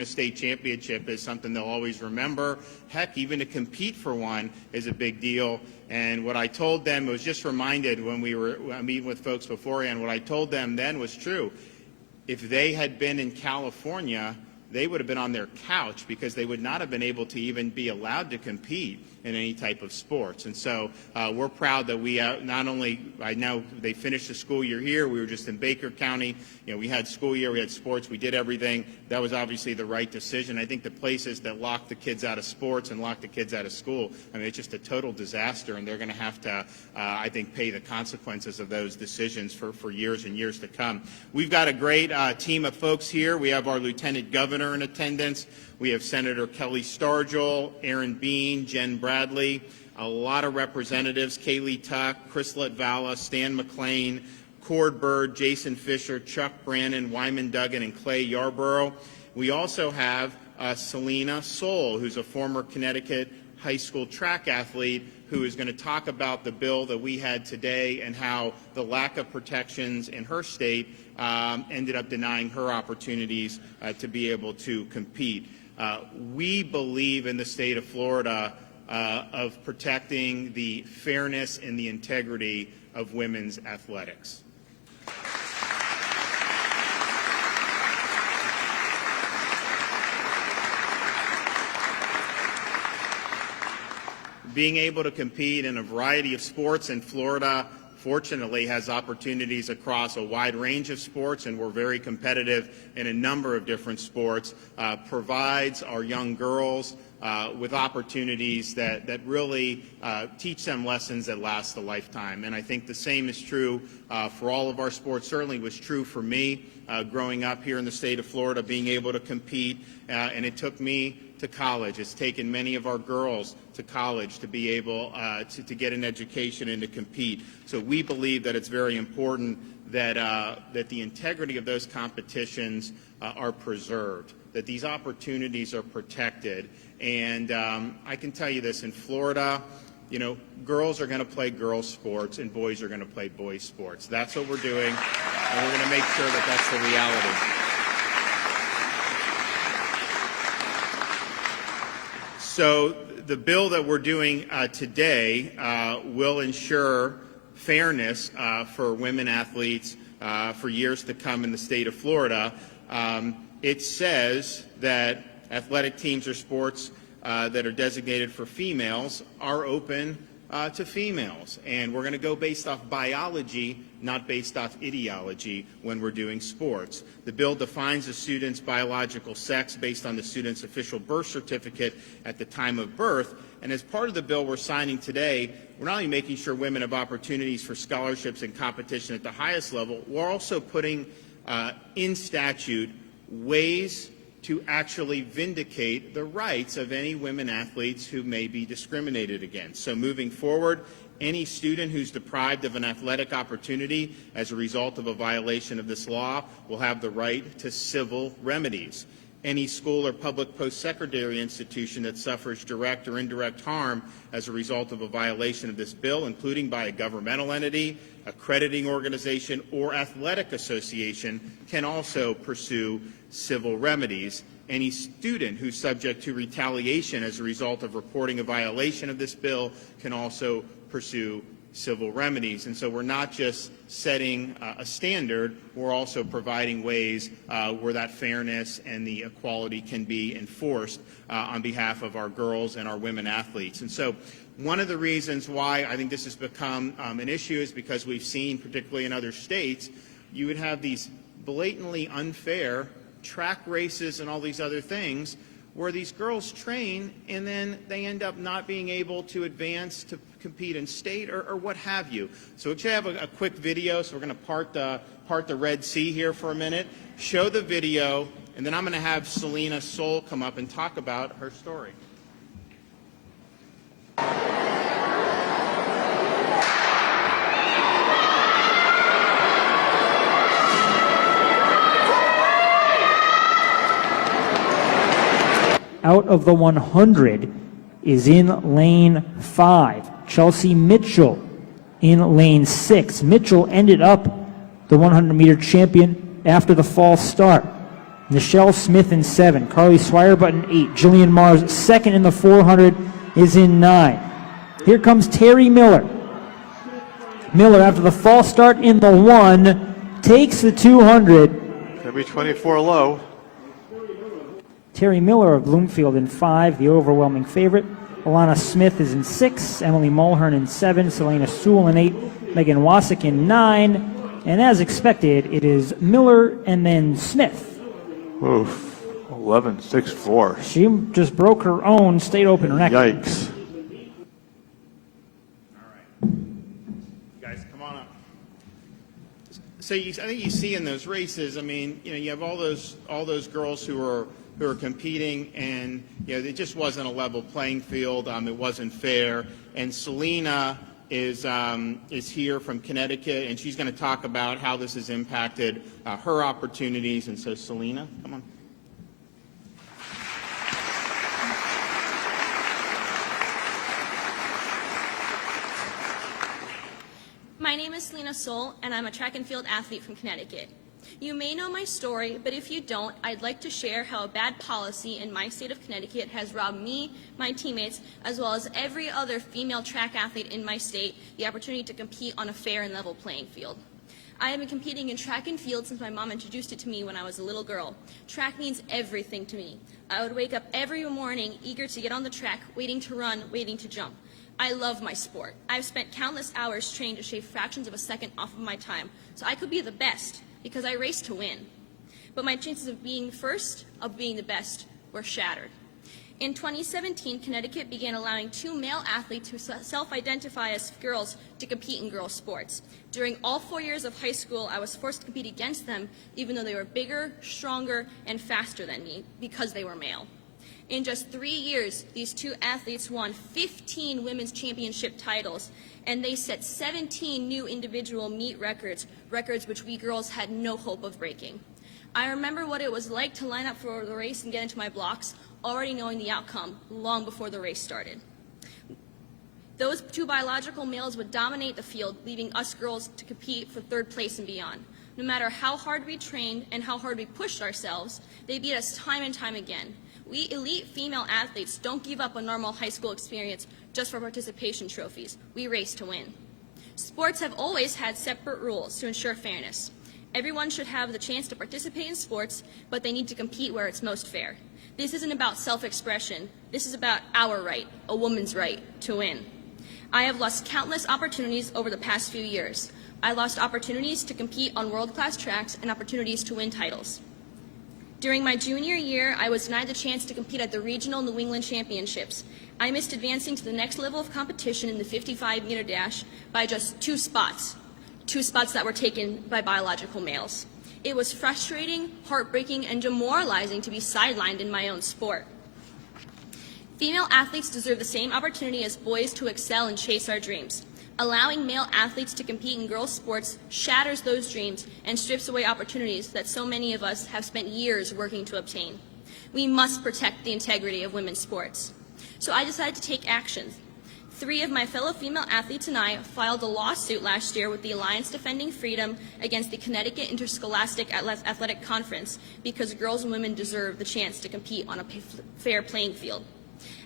A state championship is something they'll always remember. Heck, even to compete for one is a big deal. And what I told them, was just reminded when we were meeting with folks beforehand, what I told them then was true. If they had been in California, they would have been on their couch because they would not have been able to even be allowed to compete in any type of sports. And so we're proud that we not only, I know they finished the school year here, we were just in Baker County, we had school year, we had sports, we did everything. That was obviously the right decision. I think the places that lock the kids out of sports and lock the kids out of school, I mean, it's just a total disaster, and they're going to have to, I think, pay the consequences of those decisions for years and years to come. We've got a great team of folks here. We have our Lieutenant Governor in attendance. We have Senator Kelly Stargel, Aaron Bean, Jen Bradley, a lot of representatives, Kaylee Tuck, Chris Latvala, Stan McLean, Cord Bird, Jason Fisher, Chuck Brannon, Wyman Duggan, and Clay Yarborough. We also have Selena Soul, who's a former Connecticut high school track athlete, who is going to talk about the bill that we had today and how the lack of protections in her state ended up denying her opportunities to be able to compete. We believe in the state of Florida of protecting the fairness and the integrity of women's athletics. Being able to compete in a variety of sports in Florida, fortunately, has opportunities across a wide range of sports, and we're very competitive in a number of different sports, provides our young girls with opportunities that really teach them lessons that last a lifetime. And I think the same is true for all of our sports. Certainly was true for me growing up here in the state of Florida, being able to compete, and it took me to college. It's taken many of our girls to college to be able to get an education and to compete. So we believe that it's very important that the integrity of those competitions are preserved, that these opportunities are protected. And I can tell you this, in Florida, girls are going to play girls' sports and boys are going to play boys' sports. That's what we're doing, and we're going to make sure that that's the reality. So the bill that we're doing today will ensure fairness for women athletes for years to come in the state of Florida. It says that athletic teams or sports that are designated for females are open to females. And we're going to go based off biology, not based off ideology when we're doing sports. The bill defines a student's biological sex based on the student's official birth certificate at the time of birth. And as part of the bill we're signing today, we're not only making sure women have opportunities for scholarships and competition at the highest level, we're also putting in statute ways to actually vindicate the rights of any women athletes who may be discriminated against. So moving forward, any student who's deprived of an athletic opportunity as a result of a violation of this law will have the right to civil remedies. Any school or public post-secondary institution that suffers direct or indirect harm as a result of a violation of this bill, including by a governmental entity, accrediting organization, or athletic association, can also pursue civil remedies. Any student who's subject to retaliation as a result of reporting a violation of this bill can also pursue civil remedies. And so we're not just setting a standard, we're also providing ways where that fairness and the equality can be enforced on behalf of our girls and our women athletes. And so one of the reasons why I think this has become an issue is because we've seen, particularly in other states, you would have these blatantly unfair track races and all these other things where these girls train and then they end up not being able to advance to compete in state or what have you. So we actually have a quick video, so we're going to part the Red Sea here for a minute, show the video, and then I'm going to have Selena Soul come up and talk about her story. Out of the 100 is in lane 5. Chelsea Mitchell in lane 6. Mitchell ended up the 100-meter champion after the false start. Nichelle Smith in 7. Carly Swire in 8. Jillian Mars, second in the 400, is in 9. Here comes Terry Miller. Miller, after the false start in the 1, takes the 200. Gonna be 24 low. Terry Miller of Bloomfield in 5, the overwhelming favorite. Alana Smith is in 6. Emily Mulhern in 7. Selena Sewell in 8. Megan Wasik in 9. And as expected, it is Miller and then Smith. Oof. 11.64. She just broke her own state open record. Yikes. Guys, come on up. So I think you see in those races, I mean, you have all those girls who are competing, and it just wasn't a level playing field. It wasn't fair. And Selena is here from Connecticut, and she's going to talk about how this has impacted her opportunities. And so, Selena, come on. My name is Selena Soul, and I'm a track and field athlete from Connecticut. You may know my story, but if you don't, I'd like to share how a bad policy in my state of Connecticut has robbed me, my teammates, as well as every other female track athlete in my state the opportunity to compete on a fair and level playing field. I have been competing in track and field since my mom introduced it to me when I was a little girl. Track means everything to me. I would wake up every morning eager to get on the track, waiting to run, waiting to jump. I love my sport. I've spent countless hours training to shave fractions of a second off of my time so I could be the best, because I race to win. But my chances of being first, of being the best, were shattered. In 2017, Connecticut began allowing 2 male athletes who self-identify as girls to compete in girls' sports. During all 4 years of high school, I was forced to compete against them, even though they were bigger, stronger, and faster than me, because they were male. In just 3 years, these 2 athletes won 15 women's championship titles, and they set 17 new individual meet records which we girls had no hope of breaking. I remember what it was like to line up for the race and get into my blocks, already knowing the outcome long before the race started. Those 2 biological males would dominate the field, leaving us girls to compete for 3rd place and beyond. No matter how hard we trained and how hard we pushed ourselves, they beat us time and time again. We elite female athletes don't give up a normal high school experience just for participation trophies. We race to win. Sports have always had separate rules to ensure fairness. Everyone should have the chance to participate in sports, but they need to compete where it's most fair. This isn't about self-expression. This is about our right, a woman's right, to win. I have lost countless opportunities over the past few years. I lost opportunities to compete on world-class tracks and opportunities to win titles. During my junior year, I was denied the chance to compete at the regional New England Championships. I missed advancing to the next level of competition in the 55-meter dash by just 2 spots that were taken by biological males. It was frustrating, heartbreaking, and demoralizing to be sidelined in my own sport. Female athletes deserve the same opportunity as boys to excel and chase our dreams. Allowing male athletes to compete in girls' sports shatters those dreams and strips away opportunities that so many of us have spent years working to obtain. We must protect the integrity of women's sports. So I decided to take action. 3 of my fellow female athletes and I filed a lawsuit last year with the Alliance Defending Freedom against the Connecticut Interscholastic Athletic Conference because girls and women deserve the chance to compete on a fair playing field.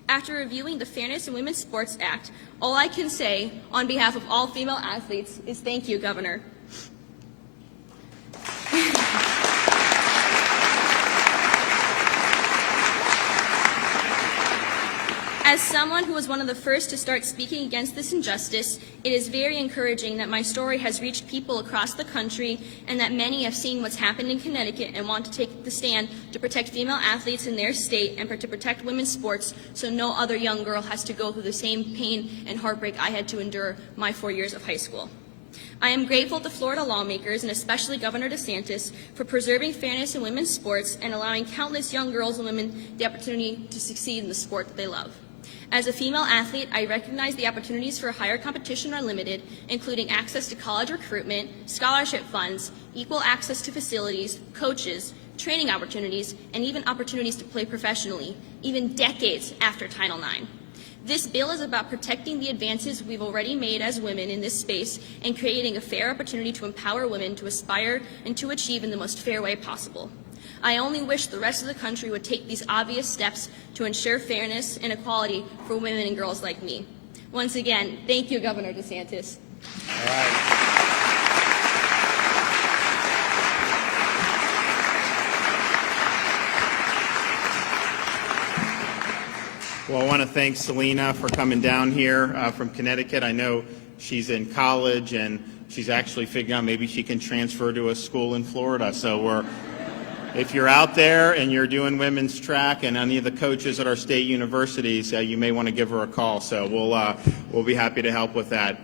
After reviewing the Fairness in Women's Sports Act, all I can say on behalf of all female athletes is thank you, Governor. As someone who was one of the first to start speaking against this injustice, it is very encouraging that my story has reached people across the country and that many have seen what's happened in Connecticut and want to take the stand to protect female athletes in their state and to protect women's sports so no other young girl has to go through the same pain and heartbreak I had to endure my 4 years of high school. I am grateful to Florida lawmakers and especially Governor DeSantis for preserving fairness in women's sports and allowing countless young girls and women the opportunity to succeed in the sport that they love. As a female athlete, I recognize the opportunities for higher competition are limited, including access to college recruitment, scholarship funds, equal access to facilities, coaches, training opportunities, and even opportunities to play professionally, even decades after Title IX. This bill is about protecting the advances we've already made as women in this space and creating a fair opportunity to empower women to aspire and to achieve in the most fair way possible. I only wish the rest of the country would take these obvious steps to ensure fairness and equality for women and girls like me. Once again, thank you, Governor DeSantis. All right. Well, I want to thank Selena for coming down here from Connecticut. I know she's in college and she's actually figuring out maybe she can transfer to a school in Florida. So if you're out there and you're doing women's track and any of the coaches at our state universities, you may want to give her a call. So we'll be happy to help with that.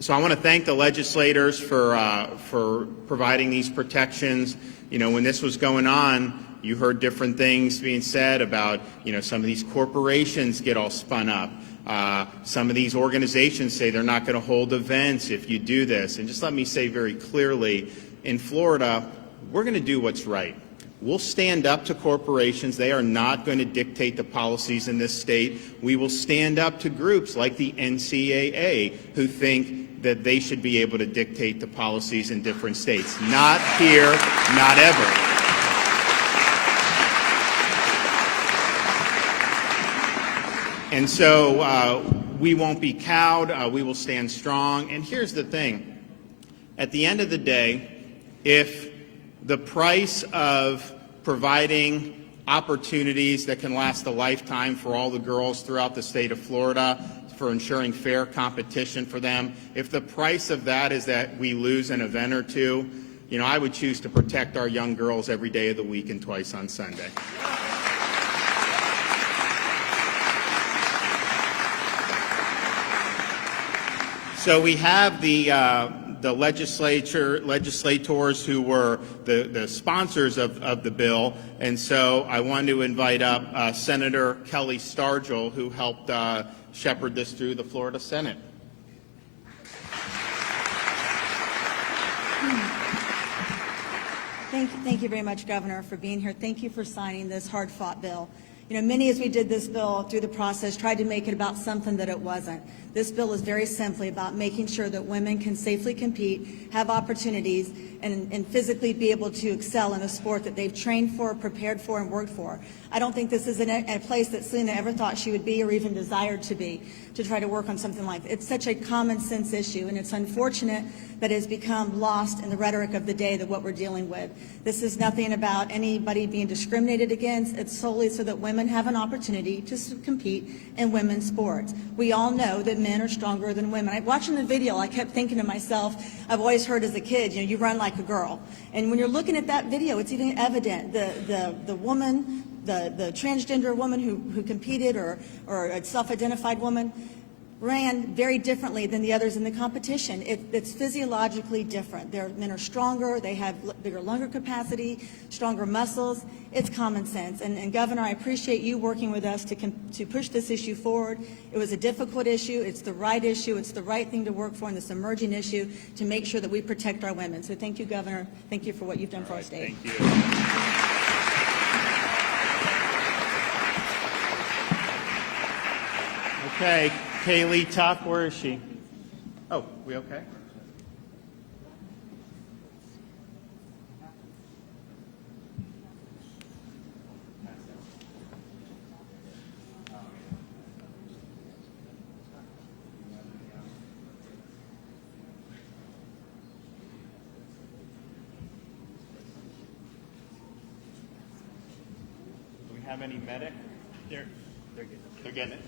So I want to thank the legislators for providing these protections. You know, when this was going on, you heard different things being said about, you know, some of these corporations get all spun up. Some of these organizations say they're not going to hold events if you do this. And just let me say very clearly, in Florida, we're going to do what's right. We'll stand up to corporations. They are not going to dictate the policies in this state. We will stand up to groups like the NCAA who think that they should be able to dictate the policies in different states. Not here, not ever. And so we won't be cowed. We will stand strong. And here's the thing. At the end of the day, if the price of providing opportunities that can last a lifetime for all the girls throughout the state of Florida, for ensuring fair competition for them, if the price of that is that we lose an event or two, you know, I would choose to protect our young girls every day of the week and twice on Sunday. So we have the legislators who were the sponsors of the bill, and so I want to invite up Senator Kelly Stargell, who helped shepherd this through the Florida Senate. Thank you very much, Governor, for being here. Thank you for signing this hard-fought bill. You know, many, as we did this bill through the process, tried to make it about something that it wasn't. This bill is very simply about making sure that women can safely compete, have opportunities, and physically be able to excel in a sport that they've trained for, prepared for, and worked for. I don't think this is a place that Selena ever thought she would be or even desired to be, to try to work on something like that. It's such a common sense issue, and it's unfortunate that it has become lost in the rhetoric of the day that what we're dealing with. This is nothing about anybody being discriminated against. It's solely so that women have an opportunity to compete in women's sports. We all know that men are stronger than women. Watching the video, I kept thinking to myself, I've always heard as a kid, you know, you run like a girl. And when you're looking at that video, it's even evident. The woman, the transgender woman who competed, or a self-identified woman, ran very differently than the others in the competition. It's physiologically different. Men are stronger, they have bigger lung capacity, stronger muscles. It's common sense. And Governor, I appreciate you working with us to push this issue forward. It was a difficult issue. It's the right issue. It's the right thing to work for in this emerging issue to make sure that we protect our women. So thank you, Governor. Thank you for what you've done for our state. Thank you. Okay, Kaylee Tuck, where is she? Oh, we okay? Do we have any medic? They're getting it.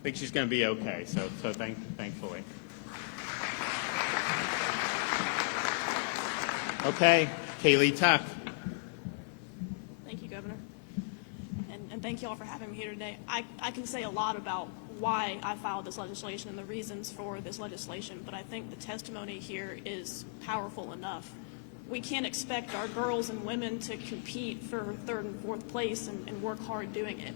I think she's going to be okay, so thankfully. Okay, Kaylee Tuck. Thank you, Governor. And thank you all for having me here today. I can say a lot about why I filed this legislation and the reasons for this legislation, but I think the testimony here is powerful enough. We can't expect our girls and women to compete for third and fourth place and work hard doing it.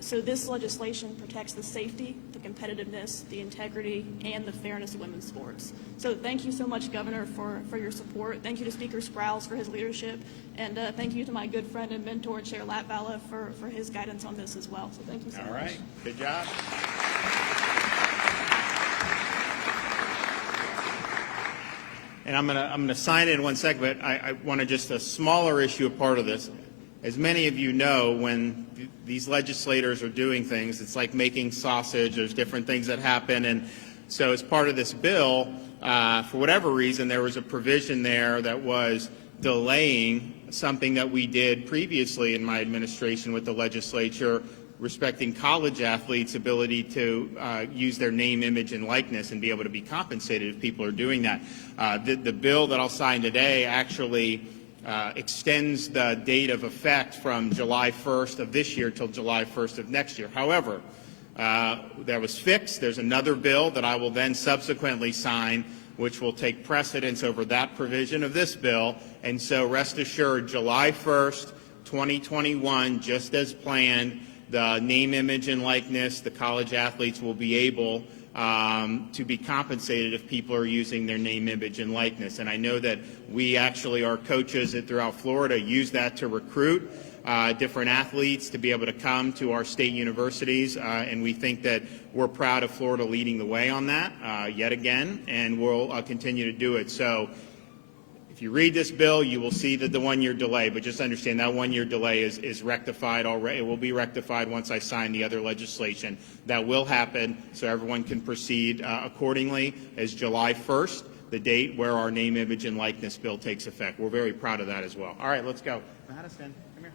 So this legislation protects the safety, the competitiveness, the integrity, and the fairness of women's sports. So thank you so much, Governor, for your support. Thank you to Speaker Sprouse for his leadership. And thank you to my good friend and mentor, Chair Latvala, for his guidance on this as well. So thank you so much. All right. Good job. And I'm gonna sign in one second, but I want to just a smaller issue, a part of this. As many of you know, when these legislators are doing things, it's like making sausage. There's different things that happen. And so as part of this bill, for whatever reason, there was a provision there that was delaying something that we did previously in my administration with the legislature respecting college athletes' ability to use their name, image, and likeness and be able to be compensated if people are doing that. The bill that I'll sign today actually extends the date of effect from July 1st of this year till July 1st of next year. However, that was fixed. There's another bill that I will then subsequently sign, which will take precedence over that provision of this bill. And so rest assured, July 1st, 2021, just as planned, the name, image, and likeness, the college athletes will be able to be compensated if people are using their name, image, and likeness. And I know that we actually, our coaches throughout Florida, use that to recruit different athletes to be able to come to our state universities, and we think that we're proud of Florida leading the way on that yet again, and we'll continue to do it. So if you read this bill, you will see that the one-year delay, but just understand that one-year delay is rectified already. It will be rectified once I sign the other legislation. That will happen, so everyone can proceed accordingly, as July 1st, the date where our name, image, and likeness bill takes effect. We're very proud of that as well. All right, let's go. Madison, come here.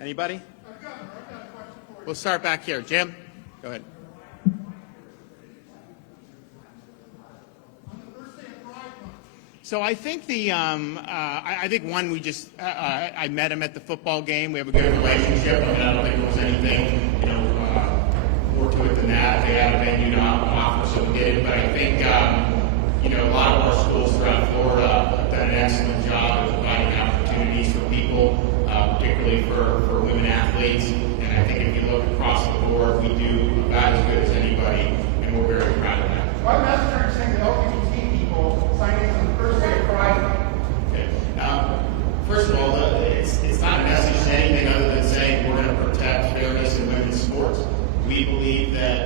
Anybody? We'll start back here. Jim, go ahead. So I think I think one, we just I met him at the football game. We have a good relationship. I don't think there was anything more to it than that. They had a venue to offer, so we did. But I think a lot of our schools throughout Florida have done an excellent job of providing opportunities for people, particularly for women athletes. And I think if you look across the board, we do about as good as anybody, and we're very proud of that. Why message are you saying that LGBT people signing on the first day of Pride? Okay. First of all, it's not a message to anything other than saying we're going to protect fairness in women's sports. We believe that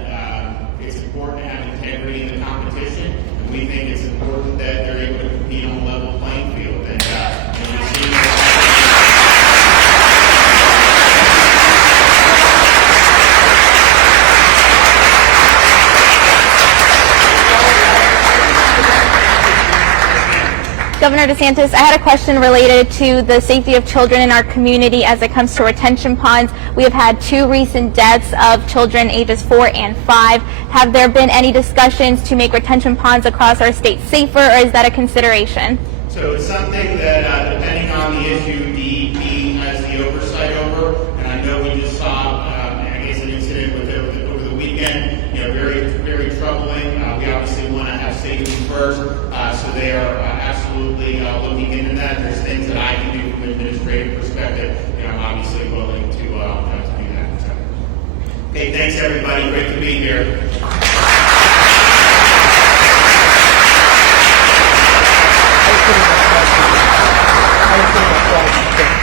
it's important to have integrity in the competition, and we think it's important that they're able to compete on a level playing field. And you see Governor DeSantis, I had a question related to the safety of children in our community as it comes to retention ponds. We have had 2 recent deaths of children ages 4 and 5. Have there been any discussions to make retention ponds across our state safer, or is that a consideration? So it's something that, depending on the issue, DEP has the oversight over. And I know we just saw, I guess, an incident with it over the weekend. Very, very troubling. We obviously want to have safety first, so they are absolutely looking into that. There's things that I can do from an administrative perspective. I'm obviously willing to do that. So. Okay, thanks everybody. Great to be here. I